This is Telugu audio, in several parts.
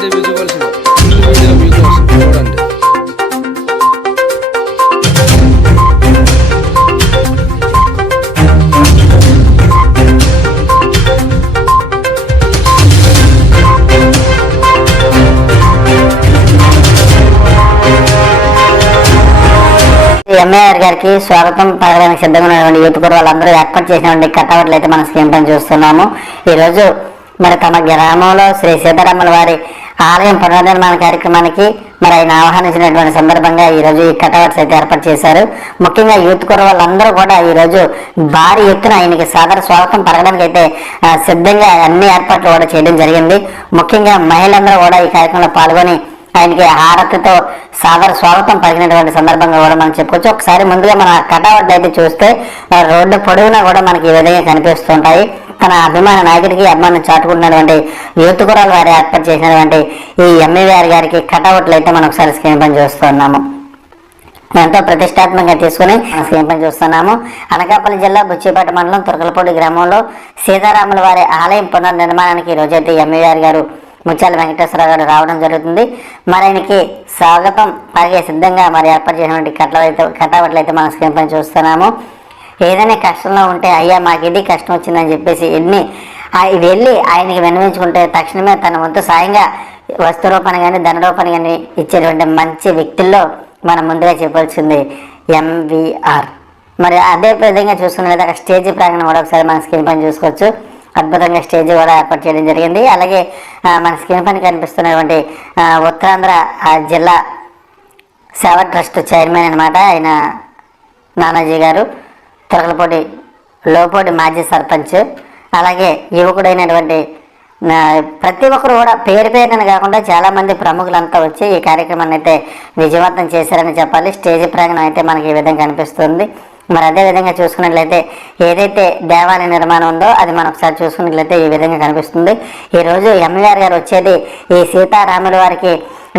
ఇలాంటి విజువల్స్ వీడియో మీకోసం చూడండి ఎంఐఆర్ గారికి స్వాగతం. పలకడానికి సిద్ధంగా ఉన్నటువంటి యూత్ కూడా వాళ్ళందరూ ఏర్పాటు చేసినటువంటి కట్టవట్లు అయితే మనం స్కీమ్ పని చూస్తున్నాము. ఈరోజు మరి తమ గ్రామంలో శ్రీ సీతారాముల వారి ఆలయం పునర్నిర్మాణ కార్యక్రమానికి మరి ఆయన ఆహ్వానించినటువంటి సందర్భంగా ఈరోజు ఈ కటవర్స్ అయితే ఏర్పాటు చేశారు. ముఖ్యంగా యూత్ కుర వాళ్ళందరూ కూడా ఈరోజు భారీ ఎత్తున ఆయనకి సాదర స్వాగతం పలకడానికి అయితే సిద్ధంగా అన్ని ఏర్పాట్లు కూడా చేయడం జరిగింది. ముఖ్యంగా మహిళలందరూ కూడా ఈ కార్యక్రమంలో పాల్గొని ఆయనకి హారతితో సాదర స్వాగతం పలికినటువంటి సందర్భంగా కూడా మనం చెప్పుకోవచ్చు. ఒకసారి ముందుగా మన కటావట్ అయితే చూస్తే రోడ్డు పొడవునా కూడా మనకి ఈ విధంగా కనిపిస్తుంటాయి. తన అభిమాన నాయకుడికి అభిమానం చాటుకుంటున్నటువంటి యూత్ కురాలు వారు ఏర్పాటు చేసినటువంటి ఈ ఎంఏఆర్ గారికి కటౌట్లు అయితే మనం ఒకసారి స్క్రీన్ పని చూస్తున్నాము. ఎంతో ప్రతిష్టాత్మకంగా తీసుకుని స్క్రీన్ పని చూస్తున్నాము. అనకాపల్లి జిల్లా బుచ్చిపేట మండలం తురకలపూడి గ్రామంలో సీతారాముల వారి ఆలయం పునర్నిర్మాణానికి రోజైతే ఎంఏఆర్ గారు ముత్యాల వెంకటేశ్వరరావు గారు రావడం జరుగుతుంది. మరి ఆయనకి స్వాగతం. పలిగే సిద్ధంగా మరి ఏర్పాటు చేసినటువంటి కట్లైతే కట్టావట్లయితే మన స్క్రీన్ పని చూస్తున్నాము. ఏదైనా కష్టంలో ఉంటే అయ్యా మాకు ఇది కష్టం వచ్చిందని చెప్పేసి ఎన్ని వెళ్ళి ఆయనకి విన్నవించుకుంటే తక్షణమే తన వంతు సాయంగా వస్తు రూపాన్ని కానీ ధన రూపాన్ని కానీ ఇచ్చేటువంటి మంచి వ్యక్తుల్లో మనం ముందుగా చెప్పాల్సింది ఎంవిఆర్ మరి అదే విధంగా చూసుకున్న విధంగా స్టేజ్ ప్రాంగణం కూడా ఒకసారి మన స్క్రీన్ పైన చూసుకోవచ్చు. అద్భుతంగా స్టేజ్ కూడా ఏర్పాటు చేయడం జరిగింది. అలాగే మన స్క్రీన్ పైన కనిపిస్తున్నటువంటి ఉత్తరాంధ్ర ఆ, జిల్లా సేవ ట్రస్ట్ చైర్మన్ అనమాట ఆయన నానాజీ గారు. తిరగలపూడి లోపూడి మాజీ సర్పంచ్ అలాగే యువకుడైనటువంటి ప్రతి ఒక్కరు కూడా పేరు పేరున కాకుండా చాలామంది ప్రముఖులంతా వచ్చి ఈ కార్యక్రమాన్ని అయితే విజయవంతం చేశారని చెప్పాలి. స్టేజ్ ప్రాంగణం అయితే మనకి ఈ విధంగా కనిపిస్తుంది. మరి అదే విధంగా చూసుకున్నట్లయితే ఏదైతే దేవాలయ నిర్మాణం ఉందో అది మనం ఒకసారి చూసుకున్నట్లయితే ఈ విధంగా కనిపిస్తుంది. ఈరోజు ఎంవీఆర్ గారు వచ్చేది ఈ సీతారాముల వారికి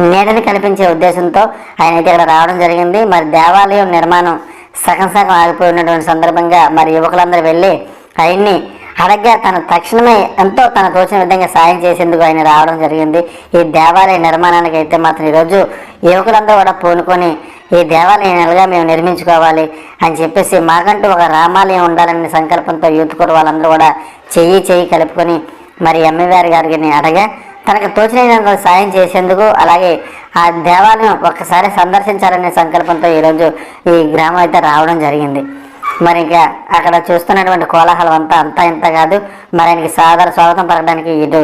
నీడని కల్పించే ఉద్దేశంతో ఆయన అయితే ఇక్కడ రావడం జరిగింది. మరి దేవాలయం నిర్మాణం సగం సగం ఆగిపోయినటువంటి సందర్భంగా మరి యువకులందరూ వెళ్ళి ఆయన్ని అడగ్గా తన తక్షణమే ఎంతో తన తోచిన విధంగా సాయం చేసేందుకు ఆయన రావడం జరిగింది. ఈ దేవాలయ నిర్మాణానికి అయితే మాత్రం ఈరోజు యువకులందరూ కూడా పూనుకొని ఈ దేవాలయం నెలగా మేము నిర్మించుకోవాలి అని చెప్పేసి మాకంటూ ఒక రామాలయం ఉండాలనే సంకల్పంతో యూత్ కూడా వాళ్ళందరూ కూడా చెయ్యి చెయ్యి కలుపుకొని మరి ఎమ్మెవారి గారిని అడగా తనకు తోచినంత సాయం చేసేందుకు అలాగే ఆ దేవాలయం ఒక్కసారి సందర్శించాలనే సంకల్పంతో ఈరోజు ఈ గ్రామం అయితే రావడం జరిగింది. మరి ఇంకా అక్కడ చూస్తున్నటువంటి కోలాహలం అంతా అంతా ఇంత కాదు. మరి ఆయనకి సాదర స్వాగతం పలకడానికి ఇటు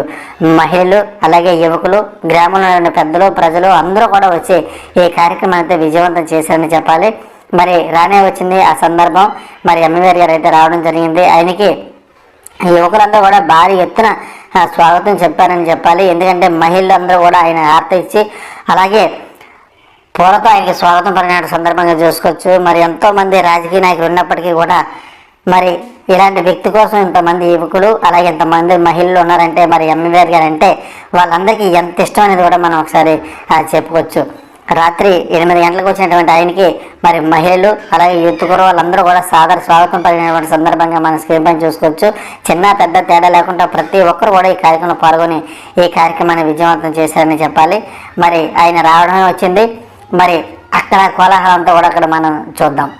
మహిళలు అలాగే యువకులు గ్రామంలో ఉన్న పెద్దలు ప్రజలు అందరూ కూడా వచ్చి ఈ కార్యక్రమం అయితే విజయవంతం చేశారని చెప్పాలి. మరి రానే వచ్చింది ఆ సందర్భం. మరి ఎమ్మెల్యే గారు అయితే రావడం జరిగింది. ఆయనకి యువకులందరూ కూడా భారీ ఎత్తున ఆ, స్వాగతం చెప్పారని చెప్పాలి. ఎందుకంటే మహిళలు అందరూ కూడా ఆయన ఆర్త ఇచ్చి అలాగే పూలతో ఆయనకి స్వాగతం పలికిన సందర్భంగా చూసుకోవచ్చు. మరి ఎంతో మంది రాజకీయ నాయకులు ఉన్నప్పటికీ కూడా మరి ఇలాంటి వ్యక్తి కోసం ఇంతమంది యువకులు అలాగే ఇంతమంది మహిళలు ఉన్నారంటే మరి ఎమ్మెల్యేర్ గారు అంటే వాళ్ళందరికీ ఎంత ఇష్టం అనేది కూడా మనం ఒకసారి చెప్పుకోవచ్చు. రాత్రి ఎనిమిది గంటలకు వచ్చినటువంటి ఆయనకి మరి మహిళలు అలాగే యూత్ కూడా వాళ్ళందరూ కూడా సాదర స్వాగతం పలికినటువంటి సందర్భంగా మనం స్క్రీన్ పైన చూసుకోవచ్చు. చిన్న పెద్ద తేడా లేకుండా ప్రతి ఒక్కరు కూడా ఈ కార్యక్రమంలో పాల్గొని ఈ కార్యక్రమాన్ని విజయవంతం చేశారని చెప్పాలి. మరి ఆయన రావడమే వచ్చింది. మరి అక్కడ కోలాహలంతో కూడా అక్కడ మనం చూద్దాం.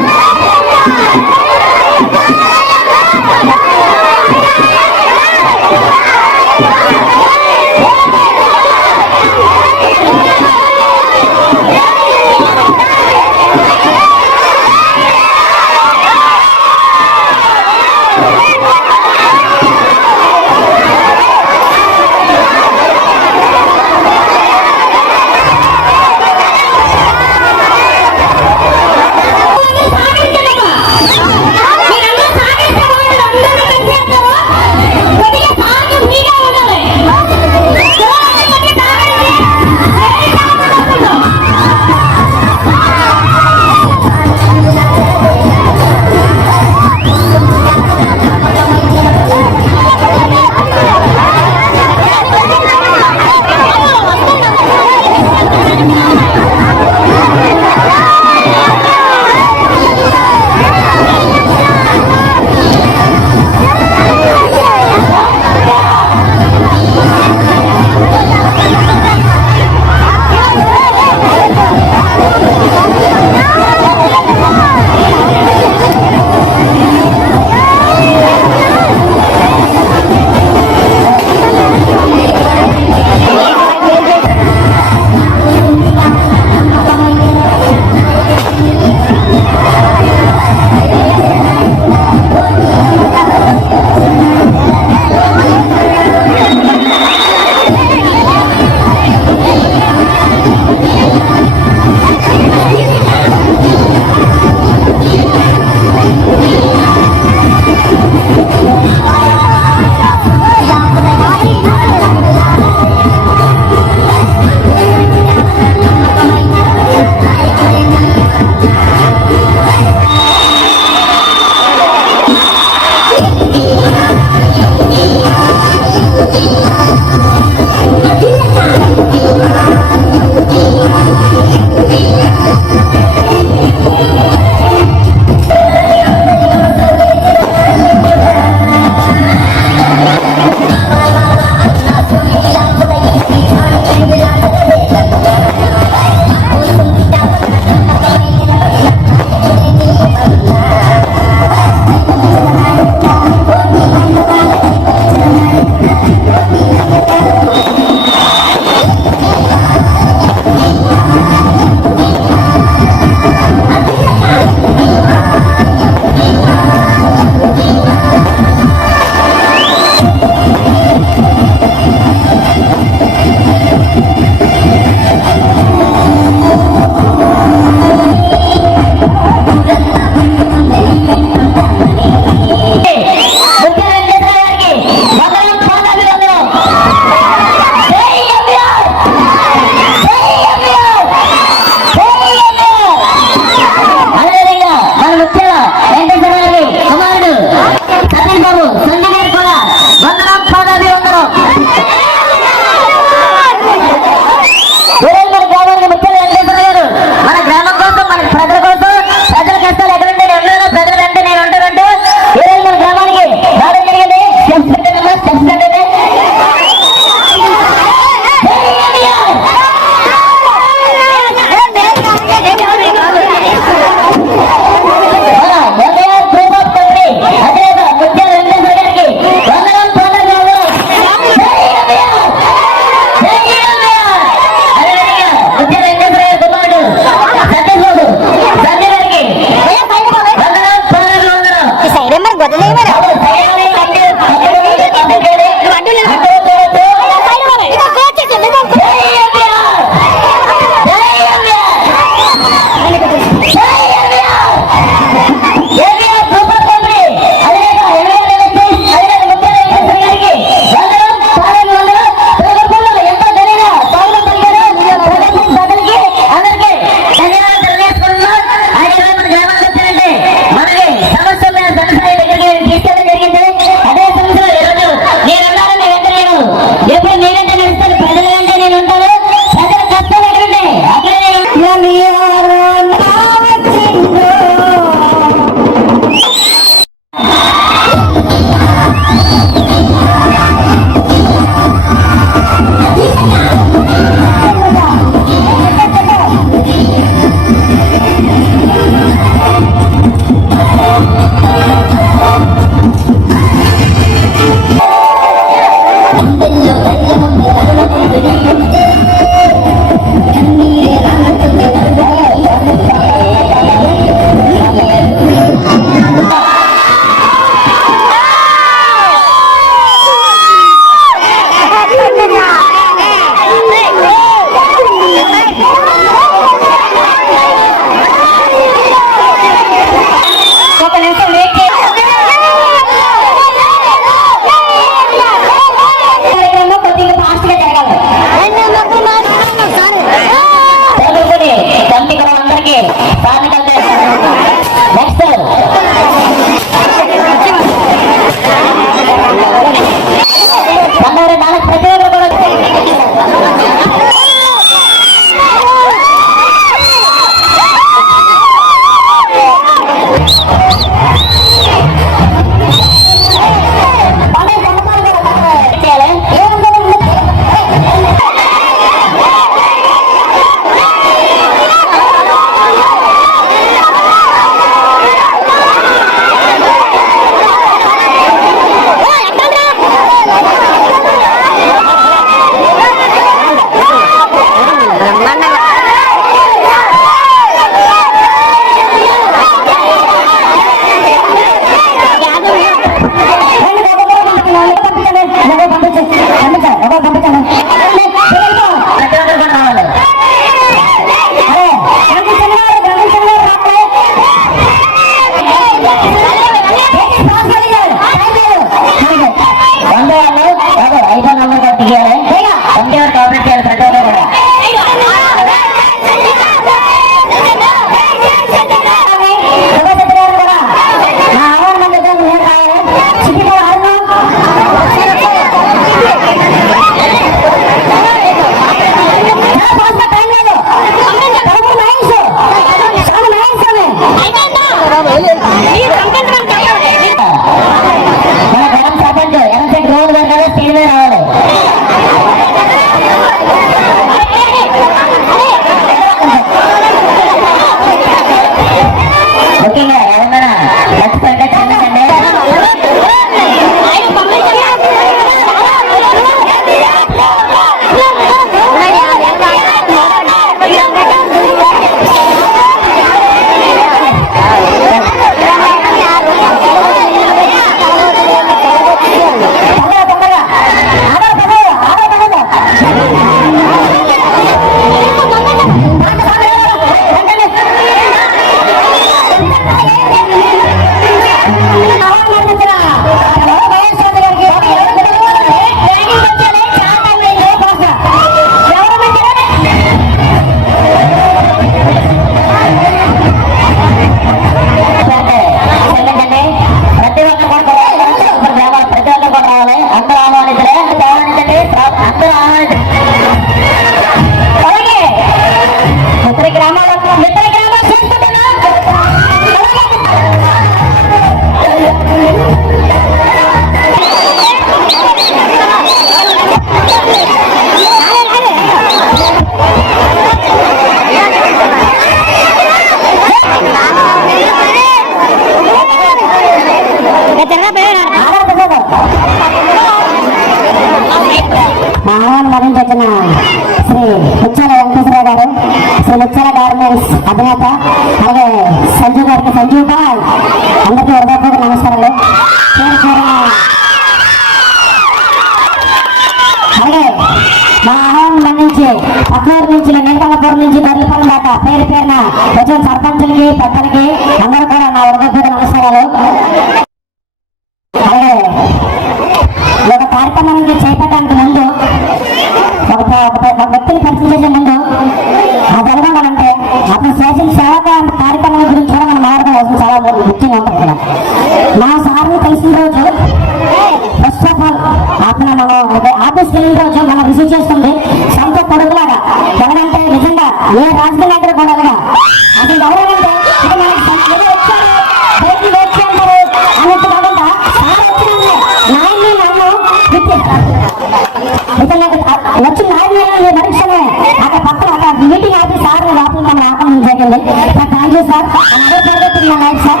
Thank you sir. అందరూ తరగతి నైట్ సార్.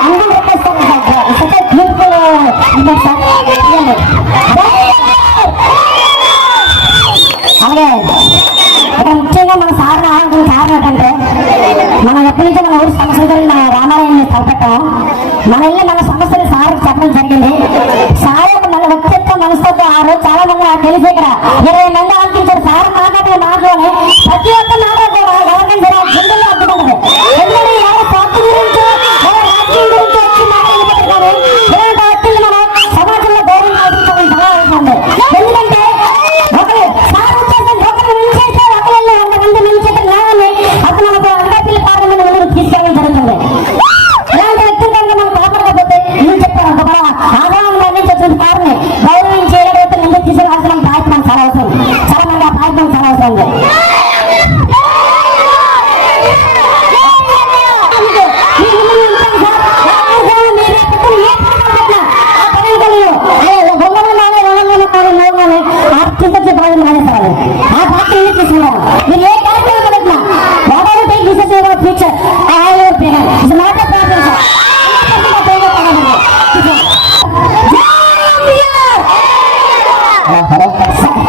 అందరూ request sir. Second beautiful sir. అలాగే ఇక్కడ ముఖ్యంగా మన సార్ రావడానికి కారణం ఏంటంటే మనం ఎప్పటి నుంచో మన ఊరు సంస్కృతులు మన రామాలయాన్ని తలపెట్టాం. మన ఇల్లు మన సమస్యలు సార్ చెప్పడం జరిగింది. సార్ యొక్క మన వ్యక్తిత్వ మనసుతో ఆ రోజు చాలా మంది నాకు తెలిసి ఇక్కడ ఇరవై మంది ఆలోచించారు సార్ మాట్లాడే మాటలోనే ప్రతి ఒక్క మాట కూడా ఎవరికైనా సరే గుండెల్లో అడ్డుకుంటుంది ఎందుకంటే ఎవరో స్వార్థ గురించి ఎవరో రాజకీయం గురించి వచ్చి మాట్లాడుకుంటున్నారు ఇలాంటి వ్యక్తులు మనం సమాజంలో గౌరవం ఆశించడం చాలా అవసరం ఎందుకంటే ఒకరు సార్ వచ్చేసి ఒకరు నిలిచేస్తే ఒకరు వంద మంది నిలిచేట న్యాయాన్ని అప్పుడు మనకు అంబేద్కర్ పార్లమెంట్ ముందుకు తీసుకెళ్ళడం జరుగుతుంది ఇలాంటి వ్యక్తుల కంటే మనం కాపాడకపోతే నేను చెప్పాను ఒక మన ఆదాయం నిర్ణయించిన కారణం గౌరవం చేయలేకపోతే ముందుకు తీసుకురావాల్సిన బాధ్యత మనకు చాలా అవసరం చాలా మంది ఆ బాధ్యత మనకు చాలా అవసరం ఉంది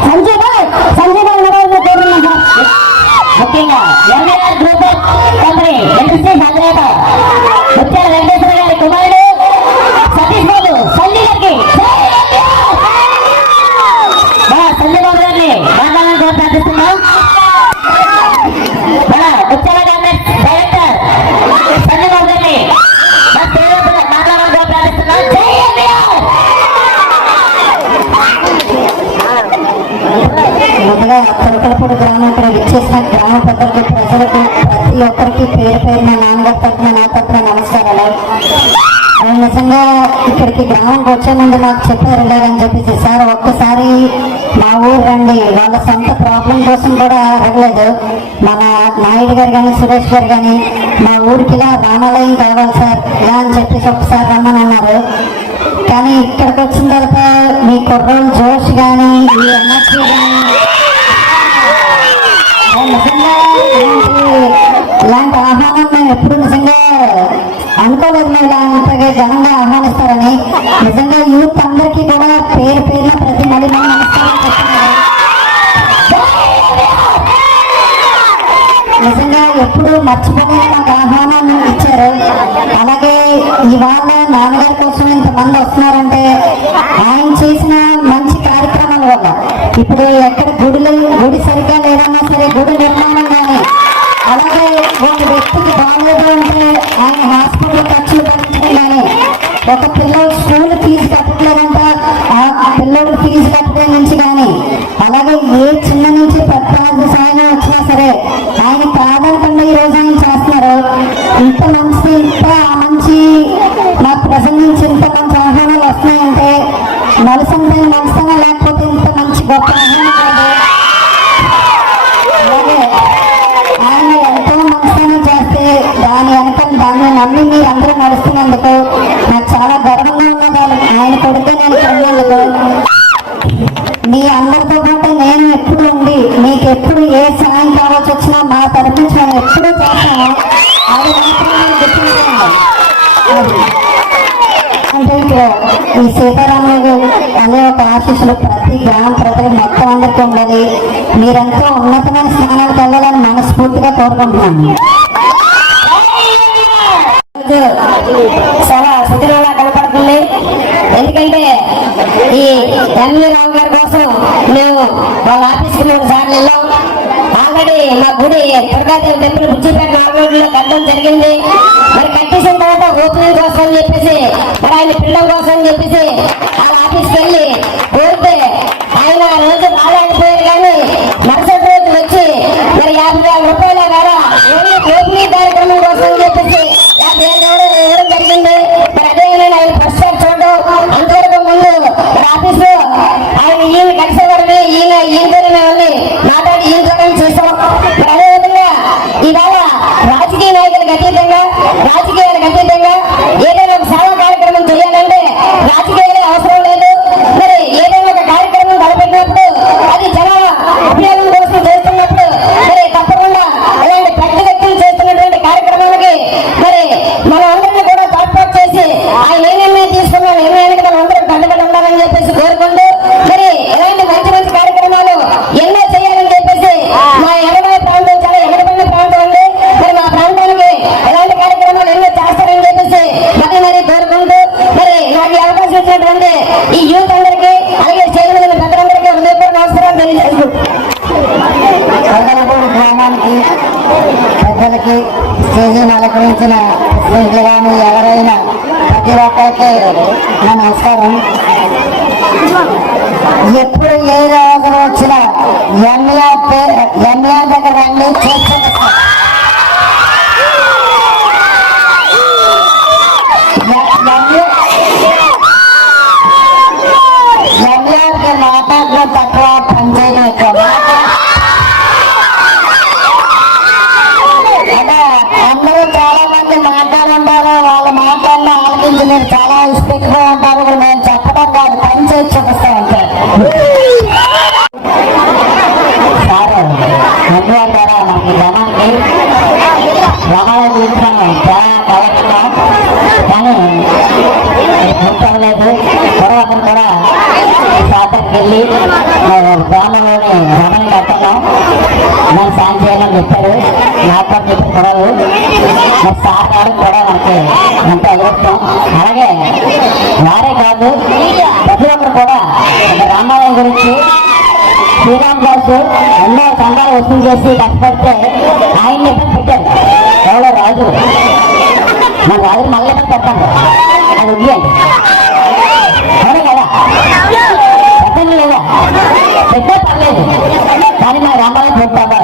సంజయ్ బాయ్ సంజయ్ బాయ్ నడవడిన కోరుతున్నాం సార్ ముఖ్యంగా ఎన్ఆర్ గ్రూప్ కంపెనీ ఎంట్రీ అధినేత ముత్యాల వెంకటేశ్వర గారి కుమారుడు సతీష్ బాబు సంజయ్ గారికి మన సంజయ్ బాబు గారిని మాట్లాడాలని ప్రార్థిస్తున్నాం మన ముత్యాల గార్మెంట్స్ డైరెక్టర్ సంజయ్ బాబు గారిని మా సేవకులు మాట్లాడాలని ప్రార్థిస్తున్నాం జై ఎన్టీఆర్ ముందుగా కొరకలపూడి గ్రామం ఇక్కడ విచ్చేసిన గ్రామ పెద్దలకు ప్రజలకు ప్రతి పేరు పేరు మా నాన్నగారి తరఫున నా తరఫున నమస్కారాలు. నేను నిజంగా ఇక్కడికి గ్రామంకి వచ్చే ముందు నాకు చెప్పారు లేదని చెప్పేసి. సార్ ఒక్కసారి మా ఊరు రండి. వాళ్ళ సొంత ప్రాబ్లం కోసం కూడా అడగలేదు. మన నాయుడు గారు కానీ సురేష్ గారు కానీ మా ఊరికి ఇలా రామాలయం కావాలి సార్ ఇలా అని చెప్పేసి ఒకసారి రమ్మని అన్నారు. కానీ ఇక్కడికి వచ్చిన తర్వాత మీ కుర్రోళ్ళు జోష్ కానీ మీ ఎనర్జీ కానీ నిజంగా ఇలాంటి ఆహ్వానం మేము ఎప్పుడు నిజంగా అనుకోలేదు మీరు ఇలాంటిగా ఘనంగా ఆహ్వానిస్తారని. నిజంగా యూత్ అందరికీ కూడా పేరు పేరున ప్రతి మళ్ళీ మనం నమస్కారం నిజంగా ఎప్పుడు మర్చిపోలేని నాకు ఆహ్వానం ఇచ్చారు. అలాగే ఇవాళ నాన్నగారి కోసం ఇంతమంది వస్తున్నారంటే ఆయన చేసిన మంచి కార్యక్రమాల వల్ల. ఇప్పుడు ఎక్కడ గుడిలో గుడి సరి అంటే ఈ సీతారాములు అనే ఒక ఆశీస్సులు ప్రతి గ్రామ ప్రజలు మొత్తం అందరికీ ఉండాలి. మీరంతా ఉన్నతమైన స్థానాలకు వెళ్ళాలని మనస్ఫూర్తిగా కోరుకుంటున్నాను. చాలా సుతిరంగా కనపడుతుంది. ఎందుకంటే ఈ ఎన్వి రావు గారి కోసం మేము వాళ్ళ ఆఫీస్కి మూడు సార్లు వెళ్ళాం. ఆల్రెడీ మా గుడి దుర్గాదేవి టెంపుల్ బుజ్జిపేట నాలుగు కట్టడం జరిగింది. మరి కూతురు కోసం చెప్పేసి మరి ఆయన పిల్లల కోసం చెప్పేసి వాళ్ళ ఆఫీస్కి వెళ్ళి కోరితే ఆయన రోజు బాగాలేకపోయారు కానీ మరుసటి రోజు వచ్చి మరి యాభై వేల రూపాయల వేల ఓన్లీ ఓపెనింగ్ కార్యక్రమం కోసం చెప్పేసి యాభై వేల రూపాయలు ఇవ్వడం జరిగింది. మరి అదే నేను ఆయన ఫస్ట్ సార్ చూడడం అంతవరకు ముందు మరి ఆఫీస్ ఆయన ఈయన కలిసేవారిని ఈయన ఈయనతోనే మేము వీళ్ళు కానీ ఎవరైనా ప్రతి ఒక్కరికి నమస్కారం. ఎప్పుడు ఏ అవసరం వచ్చినా ఎంఏ ఎంఏ దగ్గర అన్ని చర్చ వాహనీక్షణ చాలా కలెక్టర్ కానీ గుర్తలేదు తర్వాత కూడా షాపుకి వెళ్ళి గ్రామంలోని రమణ కట్టలో నేను సాయం చేయమని చెప్పారు నాకు చెప్పి గొడవలు మరి సార్ గారు కూడా మనకి ఎంత ఎదురుస్తాం అలాగే వారే కాదు ప్రతి ఒక్కరు కూడా రామాలయం గురించి శ్రీరామ్ గారు ఎన్నో సంఘాలు చేసి కష్టపడితే ఆయన పెట్టారు. ఎవరో రాజు. మన రాజు మళ్ళీ ఇబ్బంది అది లేదా? పెట్టే పర్లేదు. కానీ మా రామారావు చెప్తాను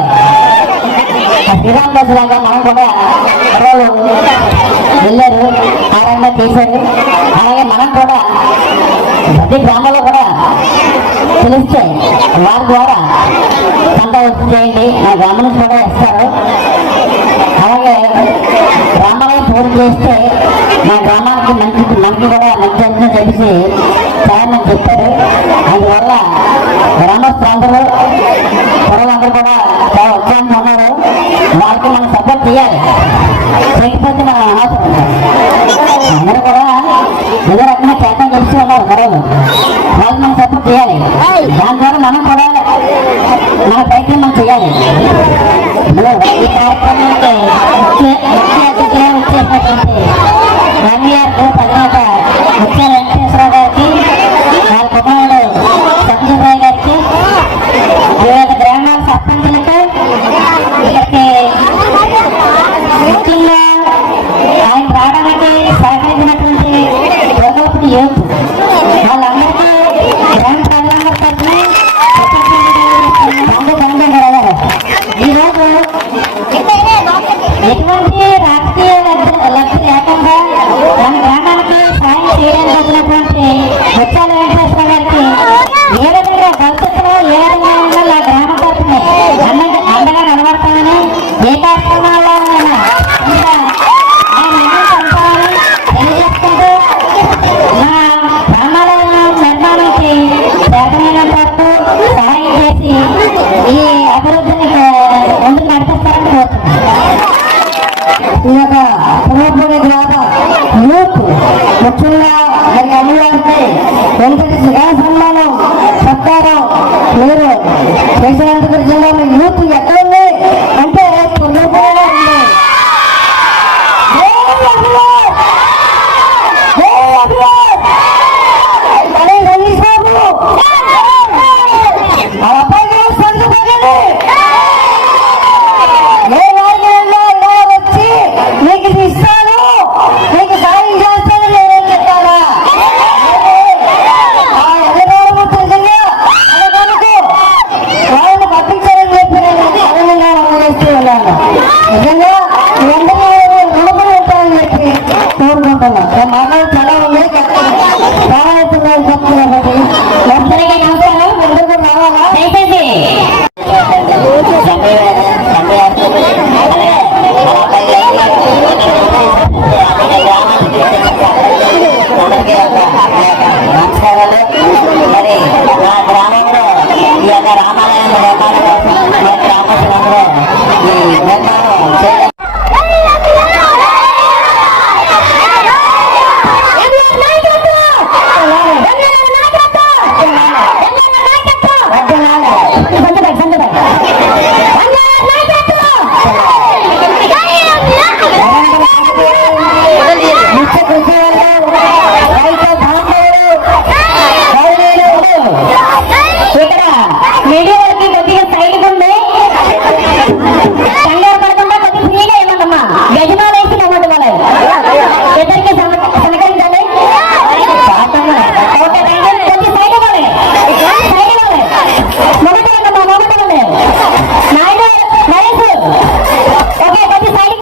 శ్రీరామ్ దాస్ మనం కూడా ఎవరో వెళ్ళారు. ఆ రంగా చేశారు అలాగే మనం కూడా ప్రతి గ్రామంలో పిలిస్తే వారి ద్వారా పంట చేయండి. నా గ్రామం కూడా ఇస్తారు. అలాగే గ్రామాలను పూర్తి చేస్తే మా గ్రామానికి మంచి మంచి కూడా మంచి అంచనా తెలిసి చాలా మంది చెప్పారు. అందువల్ల గ్రామస్తులందరూ పొరలందరూ కూడా Gracias.